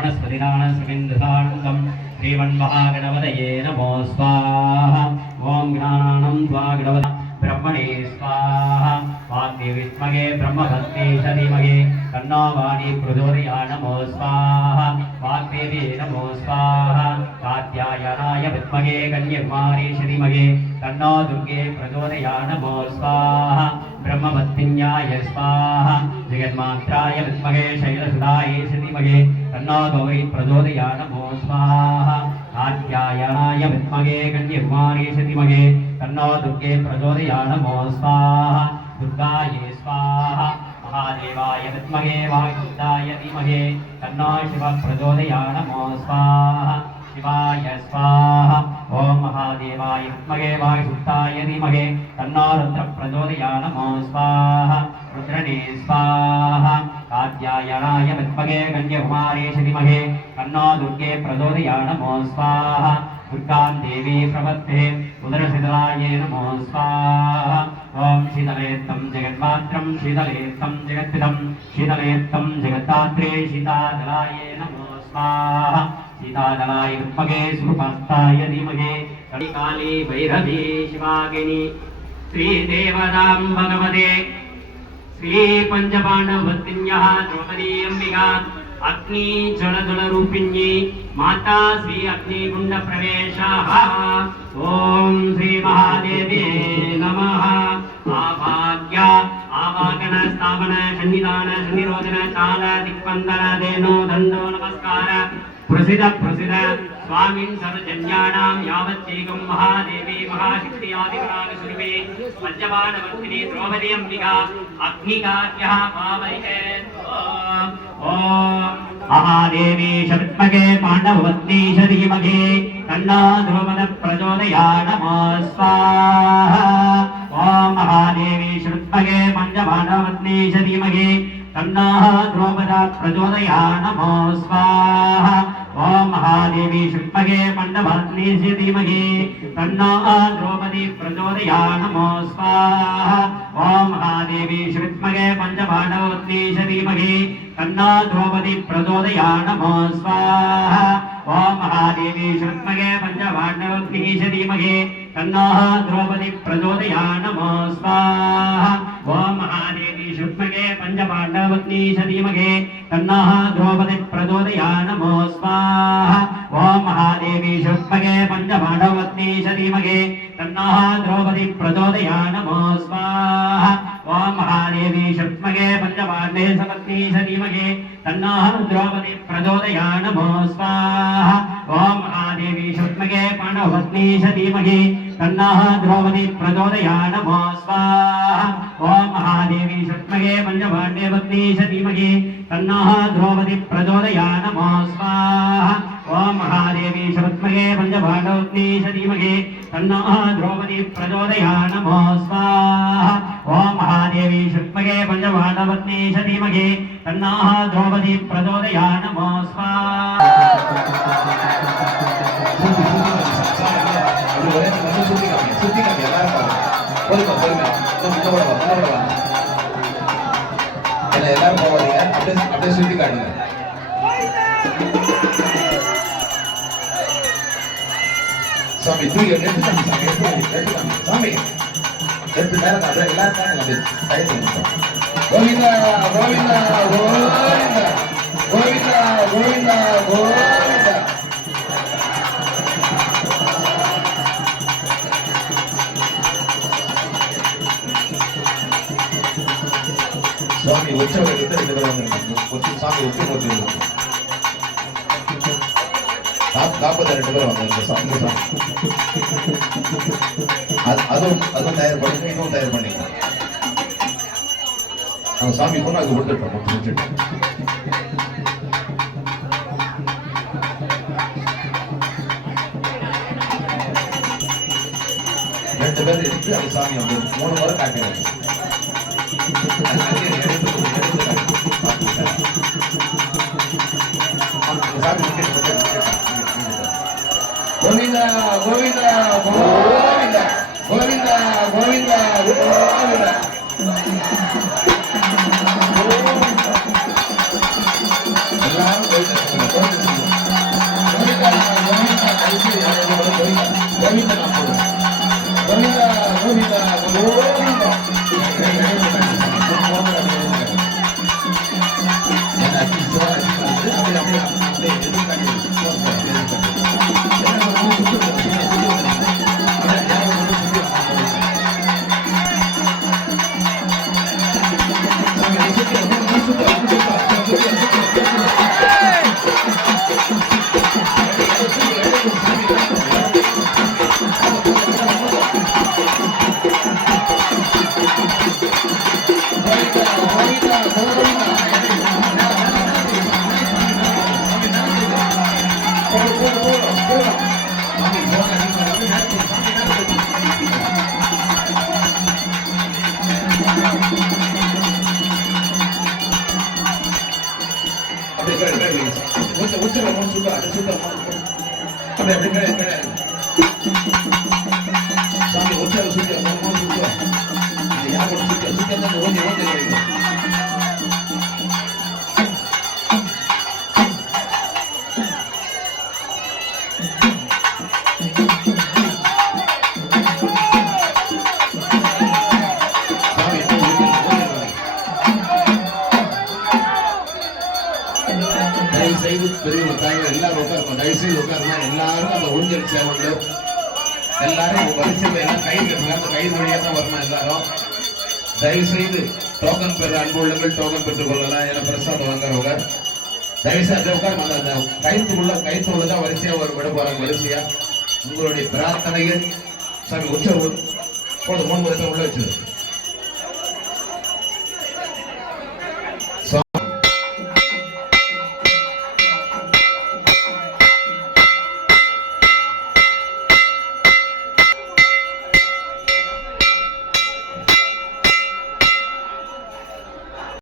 ब्रह्मणस्पतिनानसमिन्द्रसानन्दं श्रीमन्महागणपतये नमो स्वाहा। ॐ ज्ञानानं त्वा गणपते ब्रह्मणे स्वाहा। वाग्देवी विद्महे ब्रह्मभक्ते धीमहि तन्नो वाणी प्रचोदयात् नमो स्वाहा। वाग्देवी नमो स्वाहा। कात्यायनाय विद्महे कन्याकुमारी धीमहि तन्नो दुर्गे प्रचोदयात् नमो स्वाहा। ब्रह्मवत्तिन्याय स्वाहा। जगन्मात्राय विद्महे शैलसुधाय धीमहि तन्नो गौरी प्रचोदयात् नमो स्वाहा। कात्यायनाय विद्महे कन्याकुमारी धीमहि तन्नो दुर्गे प्रचोदयात् नमो स्वाहा। दुर्गायै स्वाहा। महादेवाय विद्महे वायुपुत्राय धीमहि तन्नो शिवः प्रचोदयात् नमो स्वाहा। शिवाय स्वाहा। ओम महादेवाय विद्महे वायुपुत्राय धीमहि तन्नो रुद्रः प्रचोदयात् नमो स्वाहा। रुद्रने स्वाहा। कात्यायनाय विद्महे कन्याकुमारी धीमहि तन्नो दुर्गे प्रचोदयात् नमो स्वाहा। दुर्गां देवी प्रपद्ये उदरशीतलाय नमो स्वाहा। ओम शीतलेत्तं जगन्मात्रं शीतलेत्तं जगत्पितं शीतलेत्तं जगत्तात्रे शीतादलाय नमो स्वाहा। शीतादलाय विद्महे सुरूपास्ताय धीमहि काली भैरवी शिवागिनी श्रीदेवतां भगवते श्रीपञ्चपाण्डववत्तिन्यः द्रौपदी अम्बिका अग्नि जलरूपिण्ये माता श्री अग्निकुंड प्रवेशः। ओम श्री महादेवे नमः। आभाग्य आवागन स्थापन सन्निधान सन्निरोधन चाल दिक्पंदन देनो दंडो नमस्कार प्रसिद्ध प्रसिद्ध स्वामिन् सर्वजन्यानां यावच्चैकं महादेवी महाशक्ति आदिवरागस्वरूपे पञ्चपाण्डववर्तिनी द्रौपदी अम्बिका अग्निकार्यः पावयते। ओम महादेवी विद्महे पाण्डववत्नी धीमहि तन्नो द्रौपदी प्रचोदयात् नमो स्वाहा। ओम महादेवी विद्महे पञ्चपाण्डववत्नी धीमहि तन्नो द्रौपदी प्रचोदयात् नमो स्वाहा। ओम महादेवी विद्महे पाण्डववत्नी धीमहि तन्नो द्रौपदी प्रचोदयात् नमो स्वाहा। ओम महादेवी विद्महे पञ्चपाण्डववत्नी धीमहि तन्नो द्रौपदी प्रचोदयात् नमो स्वाहा। ओम महादेवी विद्महे पञ्चपाण्डववत्नी धीमहि तन्नो द्रौपदी प्रचोदयात् नमो स्वाहा। ओम महादेवी विद्महे पञ्चपाण्डववत्नी धीमहि तन्नो द्रौपदी प्रचोदयात् नमो स्वाहा। ओम महादेवी विद्महे पञ्चपाण्डववत्नी धीमहि तन्नो द्रौपदी प्रचोदयात् नमो स्वाहा। ओम महादेवी विद्महे पञ्चपाण्डववत्नी धीमहि तन्नो द्रौपदी प्रचोदयात् नमो स्वाहा। ओम महादेवी विद्महे पाण्डववत्नी धीमहि तन्नो द्रौपदी प्रचोदयात् नमो स्वाहा। ओम महादेवी विद्महे पञ्चपाण्डववत्नी धीमहि तन्नो द्रौपदी प्रचोदयात् नमो स्वाहा। ओम महादेवी विद्महे पञ्चपाण्डववत्नी धीमहि तन्नो द्रौपदी प्रचोदयात् नमो स्वाहा। ओम महादेवी विद्महे पञ्चपाण्डववत्नी धीमहि तन्नो द्रौपदी प्रचोदयात् नमो स्वाहा। எல்லாரும் போவாதீங்க, அப்படியே சுத்தி காட்டுங்க. சாமி தூக்கி எடுத்து சாமி சாமி எடுத்து மேல அப்படியே எல்லாரும் அப்படியே கோவிந்தா கோவிந்தா கோவிந்தா கோவிந்தா கோவிந்தா கோவிந்தா. சுவாமி உற்சவ எடுத்து 2 பேர் வந்து சாமி உச்சி மூச்சு 42 பேர் வந்து சாமி அதுவும் தயார் பண்ணிக்க, இதுவும் தயார் பண்ணிக்கலாம். நம்ம சாமி பொண்ணு அது விட்டுட்டோம் முடிச்சுட்டு 2 பேர் எடுத்து அது சாமி வந்து 3 முறை காட்டுறாங்க. கோவிந்தா கோவிந்தா கோவிந்தா கோவிந்தா கோவிந்தா கோவிந்தா. எல்லாரும் எல்லாரும் அந்த ஊஞ்சல் சேவல் எல்லாரும் வரிசையில் எல்லாம் கயிறு கட்டுங்க. அந்த கயிறு வழியா தான் வரணும். எல்லாரும் தயவு செய்து டோக்கன் பெற அன்பு உள்ளங்கள் டோக்கன் பெற்றுக் கொள்ளலாம். ஏன்னா பிரசாதம் வாங்குறவங்க தயவு செய்து உட்கார் அந்த கயிற்றுக்குள்ள தான் வரிசையா ஒரு விட போறாங்க. வரிசையா உங்களுடைய பிரார்த்தனைகள் சாமி உற்சவம் போது 3 வருஷம் உள்ள வச்சு